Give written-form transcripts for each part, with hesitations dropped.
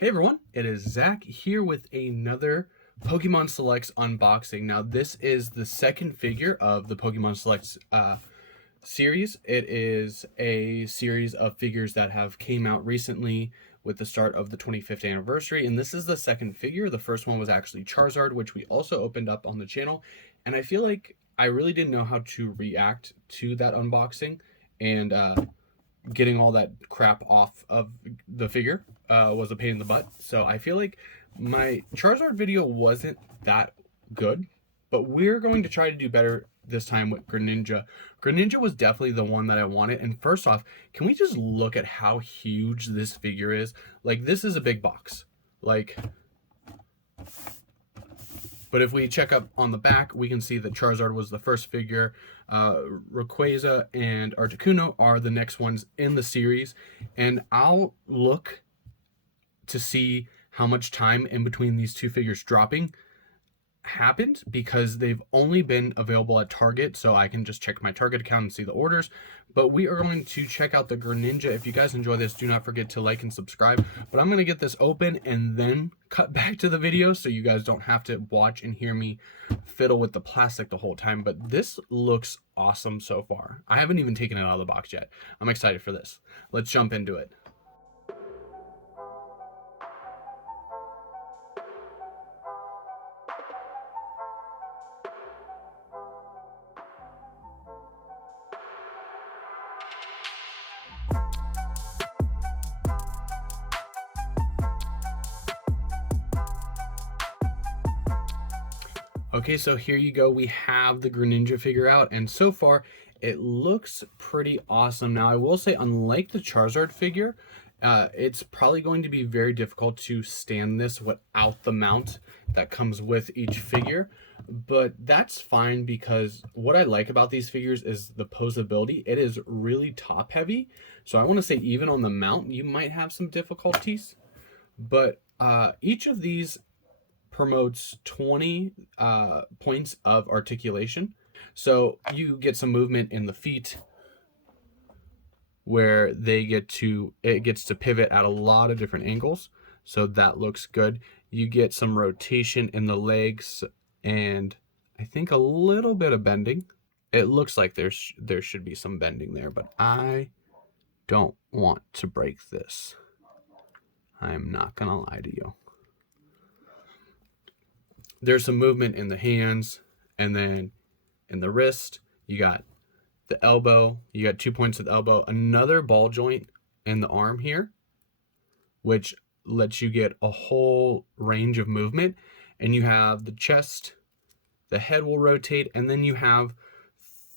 Hey everyone, it is Zach here with another Pokemon Selects unboxing. Now this is the second figure of the Pokemon Selects series. It is a series of figures that have came out recently with the start of the 25th anniversary, and this is the second figure. The first one was actually Charizard, which we also opened up on the channel, and I feel like I really didn't know how to react to that unboxing and getting all that crap off of the figure was a pain in the butt. So I feel like my Charizard video wasn't that good, but we're going to try to do better this time with Greninja. Greninja was definitely the one that I wanted. And first off, can we just look at how huge this figure is? Like, this is a big box. Like, but if we check up on the back, we can see that Charizard was the first figure. Rayquaza and Articuno are the next ones in the series. And I'll look to see how much time in between these two figures dropping happened, because they've only been available at Target, so I can just check my Target account and see the orders. But we are going to check out the Greninja. If you guys enjoy this, do not forget to like and subscribe. But I'm going to get this open and then cut back to the video so you guys don't have to watch and hear me fiddle with the plastic the whole time. But this looks awesome so far. I haven't even taken it out of the box yet. I'm excited for this. Let's jump into it. Okay, so here you go. We have the Greninja figure out, and so far it looks pretty awesome. Now, I will say, unlike the Charizard figure, it's probably going to be very difficult to stand this without the mount that comes with each figure, but that's fine, because what I like about these figures is the posability. It is really top heavy, so I want to say even on the mount you might have some difficulties, but each of these promotes 20 points of articulation. So you get some movement in the feet where it gets to pivot at a lot of different angles. So that looks good. You get some rotation in the legs and I think a little bit of bending. It looks like there should be some bending there, but I don't want to break this. I'm not gonna lie to you. There's some movement in the hands, and then in the wrist, you got the elbow. You got 2 points of the elbow, another ball joint in the arm here, which lets you get a whole range of movement. And you have the chest, the head will rotate, and then you have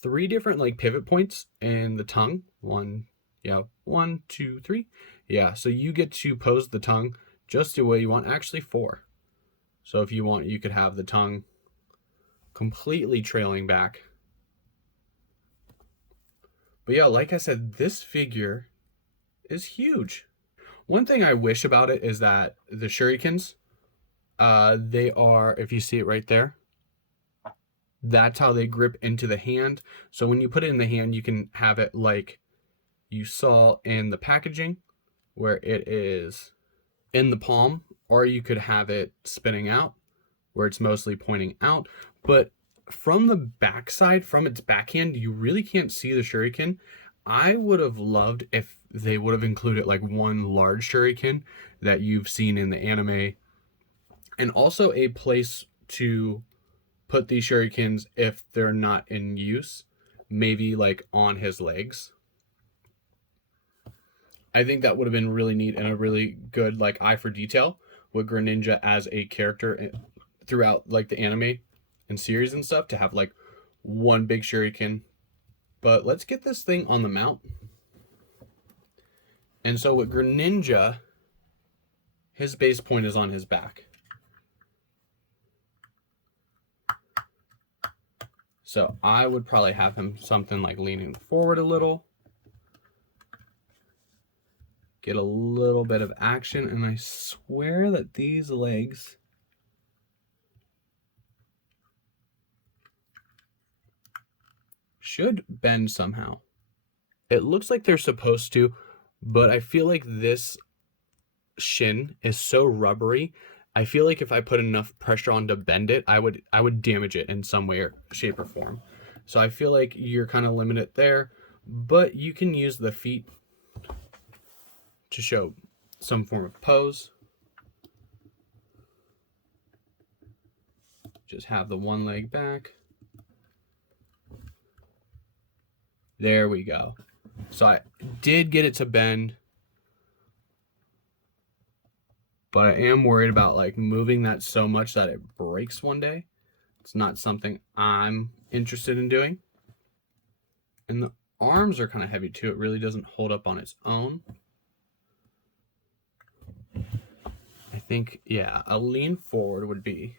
3 different like pivot points in the tongue. One, 2, 3. Yeah, so you get to pose the tongue just the way you want. Actually, 4. So if you want, you could have the tongue completely trailing back. But yeah, like I said, this figure is huge. One thing I wish about it is that the shurikens, they are, if you see it right there, that's how they grip into the hand. So when you put it in the hand, you can have it like you saw in the packaging, where it is in the palm, or you could have it spinning out where it's mostly pointing out. But from the backside, from its backhand, you really can't see the shuriken. I would have loved if they would have included like one large shuriken that you've seen in the anime, and also a place to put these shurikens if they're not in use, maybe like on his legs. I think that would have been really neat and a really good like eye for detail with Greninja as a character throughout like the anime and series and stuff, to have like one big shuriken. But let's get this thing on the mount. And so with Greninja, his base point is on his back. So I would probably have him something like leaning forward a little. Get a little bit of action, and I swear that these legs should bend somehow. It looks like they're supposed to, but I feel like this shin is so rubbery. I feel like if I put enough pressure on to bend it, I would damage it in some way or shape or form. So I feel like you're kind of limited there, but you can use the feet to show some form of pose. Just have the one leg back. There we go. So I did get it to bend, but I am worried about like moving that so much that it breaks one day. It's not something I'm interested in doing. And the arms are kind of heavy too. It really doesn't hold up on its own. I think, yeah, a lean forward would be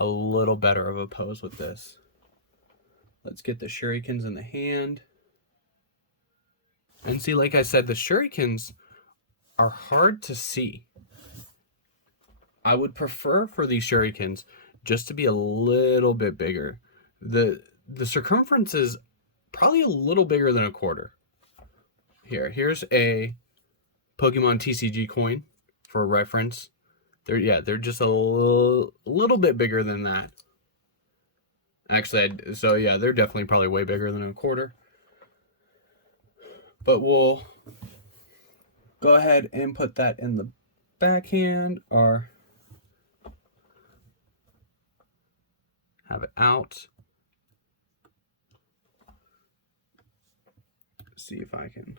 a little better of a pose with this. Let's get the shurikens in the hand. And see, like I said, the shurikens are hard to see. I would prefer for these shurikens just to be a little bit bigger. The circumference is probably a little bigger than a quarter. Here's a Pokemon TCG coin for reference. They're just a little bit bigger than that. Actually, so yeah, they're definitely probably way bigger than a quarter. But we'll go ahead and put that in the backhand or have it out. See if I can.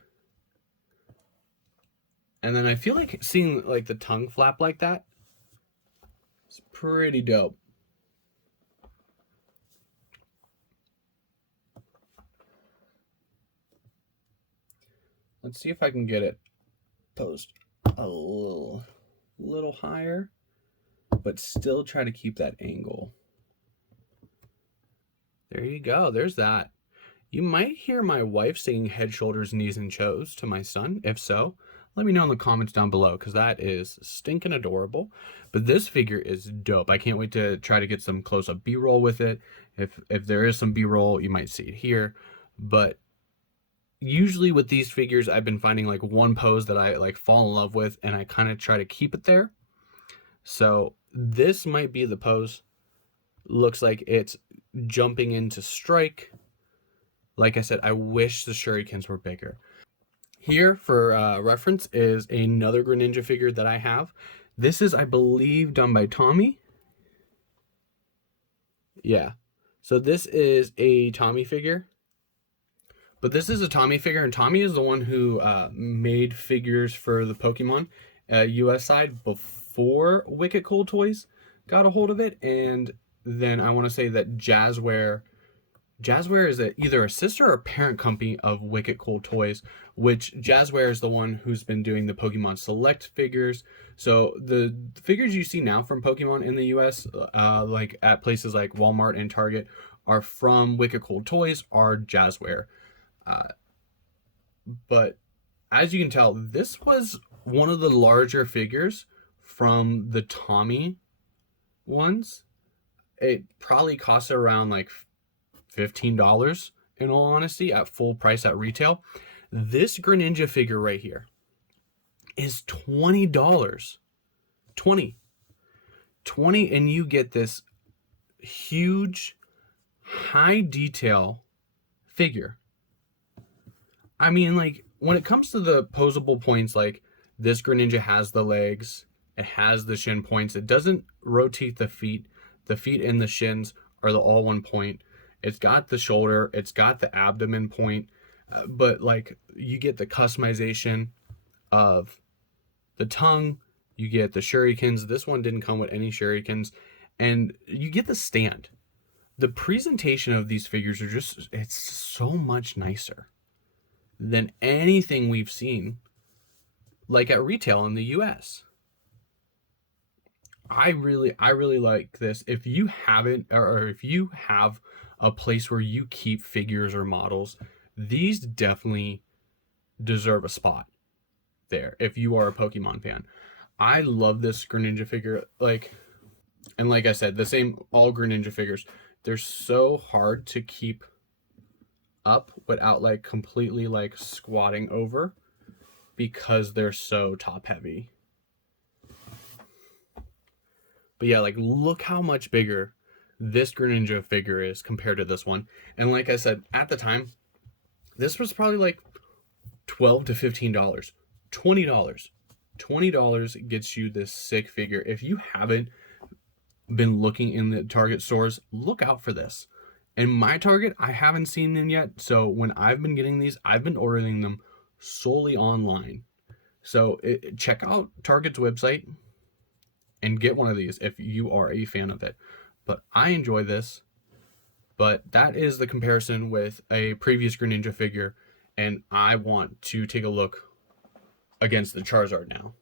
And then I feel like seeing like the tongue flap like that, it's pretty dope. Let's see if I can get it posed a little higher, but still try to keep that angle. There you go. There's that. You might hear my wife saying head, shoulders, knees, and toes to my son. If so, let me know in the comments down below because that is stinking adorable. But this figure is dope. I can't wait to try to get some close-up B-roll with it. If there is some B-roll, you might see it here. But usually with these figures, I've been finding like one pose that I like fall in love with, and I kind of try to keep it there. So this might be the pose. Looks like it's jumping into strike. Like I said, I wish the shurikens were bigger. Here, for reference, is another Greninja figure that I have. This is, I believe, done by Tommy. Yeah. So this is a Tommy figure. But this is a Tommy figure, and Tommy is the one who made figures for the Pokemon US side before Wicked Cool Toys got a hold of it. And then I want to say that Jazware is either a sister or parent company of Wicked Cool Toys, which Jazware is the one who's been doing the Pokemon Select figures. So the figures you see now from Pokemon in the US, like at places like Walmart and Target, are from Wicked Cool Toys, are Jazware. But as you can tell, this was one of the larger figures from the Tommy ones. It probably cost around like $15 in all honesty at full price at retail. This Greninja figure right here is $20. 20 and you get this huge high detail figure. I mean, like when it comes to the posable points, like this Greninja has the legs, it has the shin points, it doesn't rotate the feet. The feet and the shins are the all one point. It's got the shoulder, it's got the abdomen point, but like you get the customization of the tongue, you get the shurikens. This one didn't come with any shurikens, and you get the stand. The presentation of these figures are just, it's so much nicer than anything we've seen like at retail in the US. I really like this. If you haven't, or if you have a place where you keep figures or models, these definitely deserve a spot there if you are a Pokemon fan. I love this Greninja figure. And like I said, the same all Greninja figures. They're so hard to keep up without like completely like squatting over. because they're so top heavy. But yeah, like look how much bigger this Greninja figure is compared to this one. And like I said, at the time, this was probably like $12 to $15. $20. $20 gets you this sick figure. If you haven't been looking in the Target stores, look out for this. In my Target, I haven't seen them yet. So when I've been getting these, I've been ordering them solely online. So check out Target's website and get one of these if you are a fan of it. But I enjoy this. But that is the comparison with a previous Greninja figure, and I want to take a look against the Charizard now.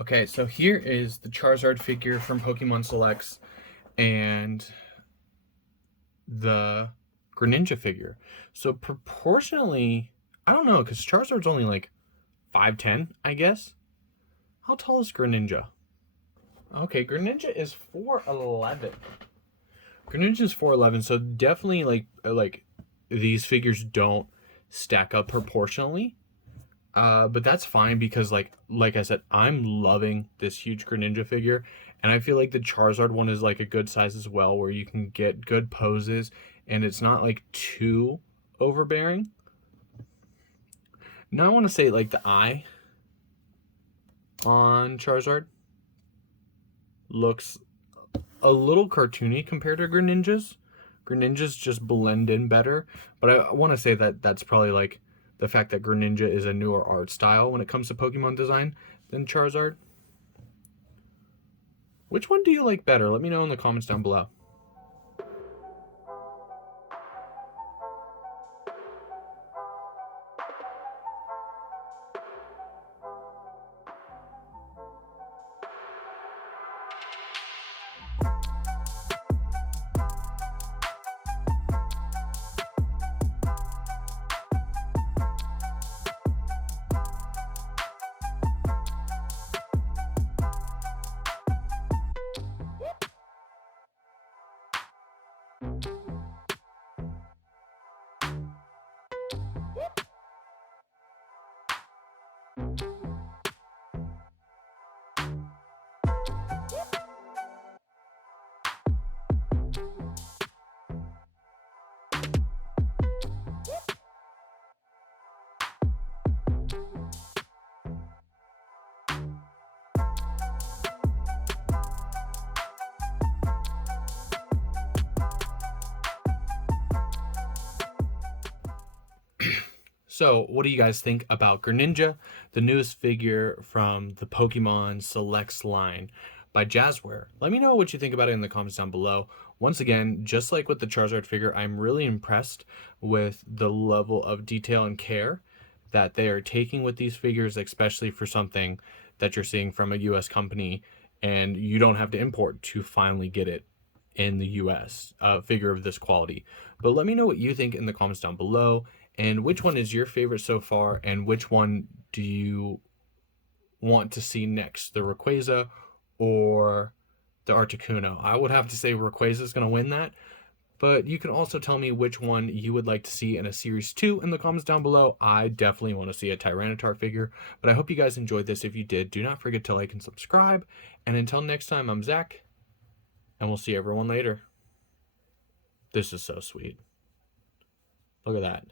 Okay, so here is the Charizard figure from Pokemon Selects and the Greninja figure. So proportionally, I don't know, because Charizard's only like 5'10", I guess. How tall is Greninja? Okay, Greninja is 4'11". Greninja is 4'11", so definitely like these figures don't stack up proportionally. But that's fine because like I said, I'm loving this huge Greninja figure, and I feel like the Charizard one is like a good size as well, where you can get good poses and it's not like too overbearing. Now I want to say like the eye on Charizard looks a little cartoony compared to Greninja's. Greninja's just blend in better, but I want to say that that's probably like the fact that Greninja is a newer art style when it comes to Pokemon design than Charizard. Which one do you like better? Let me know in the comments down below. So, what do you guys think about Greninja, the newest figure from the Pokemon Selects line by Jazware? Let me know what you think about it in the comments down below. Once again, just like with the Charizard figure, I'm really impressed with the level of detail and care that they are taking with these figures, especially for something that you're seeing from a US company and you don't have to import to finally get it in the US, a figure of this quality. But let me know what you think in the comments down below. And which one is your favorite so far, and which one do you want to see next, the Rayquaza or the Articuno? I would have to say Rayquaza is going to win that, but you can also tell me which one you would like to see in a Series 2 in the comments down below. I definitely want to see a Tyranitar figure, but I hope you guys enjoyed this. If you did, do not forget to like and subscribe, and until next time, I'm Zach, and we'll see everyone later. This is so sweet. Look at that.